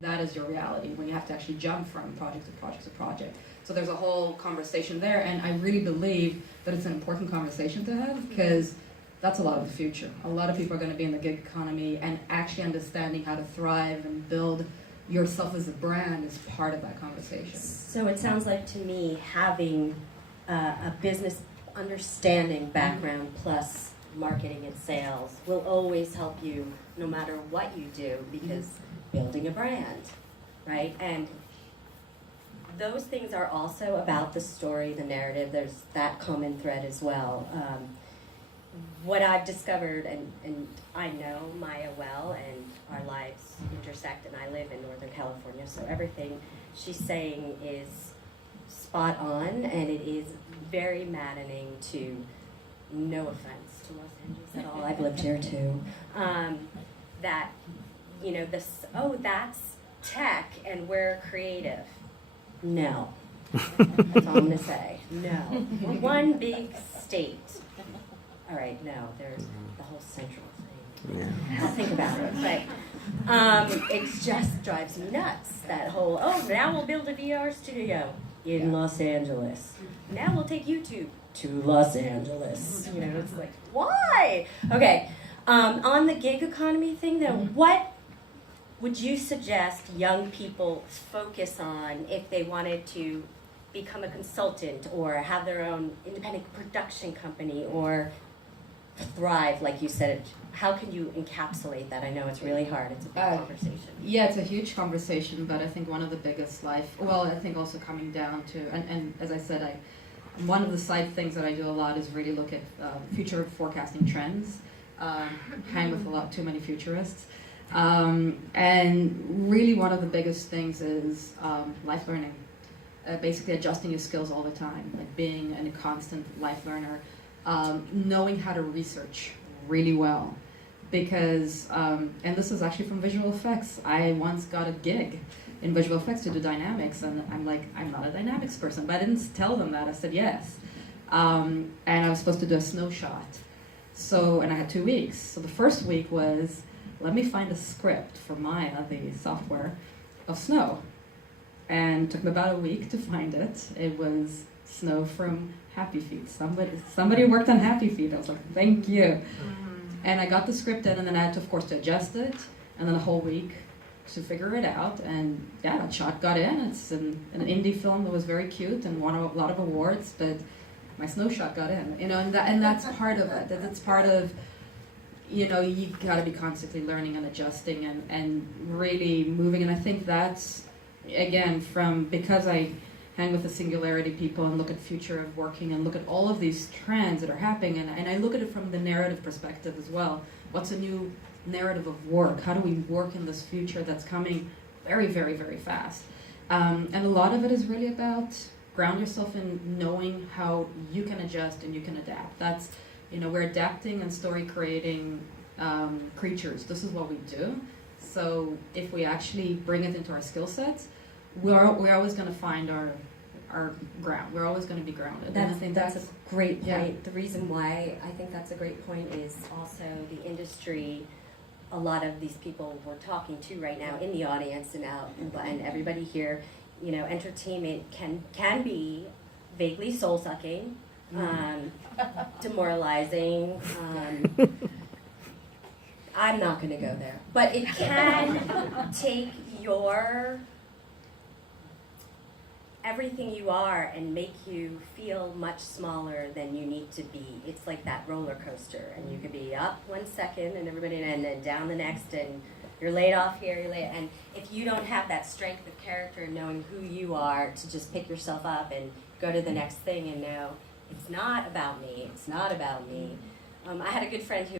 that is your reality when you have to actually jump from project to project to project. So there's a whole conversation there, and I really believe that it's an important conversation to have because that's a lot of the future. A lot of people are going to be in the gig economy, and actually understanding how to thrive and build yourself as a brand is part of that conversation. So it sounds like to me having a business understanding background plus marketing and sales will always help you no matter what you do, because building a brand, right? And those things are also about the story, the narrative. There's that common thread as well. What I've discovered, and I know Maya well, and our lives intersect, and I live in Northern California, so everything she's saying is spot on, and it is very maddening to, no offense to Los Angeles at all, I've lived here too, that, you know, this, oh, that's tech and we're creative. No. That's all I'm going to say. No. We're one big state. All right, no, there's the whole central thing. Yeah. I'll think about it. But it just drives me nuts, that whole, oh, now we'll build a VR studio in Los Angeles. Now we'll take YouTube to Los Angeles. You know, it's like, why? Okay, on the gig economy thing, though, what would you suggest young people focus on if they wanted to become a consultant or have their own independent production company or thrive, like you said? How can you encapsulate that? I know it's really hard. It's a big conversation. Yeah, it's a huge conversation, but I think one of the biggest I think also coming down to, and as I said, one of the side things that I do a lot is really look at future forecasting trends, hang with too many futurists. And really one of the biggest things is life learning. Basically adjusting your skills all the time, like being a constant life learner, knowing how to research really well. Because, and this is actually from visual effects, I once got a gig in visual effects to do dynamics, and I'm like, I'm not a dynamics person, but I didn't tell them that, I said yes. And I was supposed to do a snow shot. So, and I had 2 weeks. So the first week was, let me find a script for Maya, the software, of snow. And it took me about a week to find it. It was snow from Happy Feet. Somebody worked on Happy Feet. I was like, thank you. And I got the script in, and then I had to, of course, to adjust it, and then a whole week to figure it out. And yeah, that shot got in. It's an indie film that was very cute and won a lot of awards, but my snow shot got in. You know, and that's part of it. That's part of, you know, you got to be constantly learning and adjusting and really moving. And I think that's, again, because I hang with the Singularity people and look at future of working and look at all of these trends that are happening, and I look at it from the narrative perspective as well. What's a new narrative of work? How do we work in this future that's coming very, very, very fast? And a lot of it is really about ground yourself in knowing how you can adjust and you can adapt. That's, you know, we're adapting and story creating creatures. This is what we do. So if we actually bring it into our skill sets, we're always going to find our ground. We're always going to be grounded. That's a great point. Yeah. The reason why I think that's a great point is also the industry. A lot of these people we're talking to right now in the audience and everybody here, you know, entertainment can be vaguely soul-sucking, demoralizing. I'm not going to go there, but it can take your everything you are and make you feel much smaller than you need to be. It's like that roller coaster, and you could be up 1 second and everybody, and then down the next, and you're laid off here, and if you don't have that strength of character and knowing who you are to just pick yourself up and go to the next thing and know it's not about me, it's not about me. I had a good friend who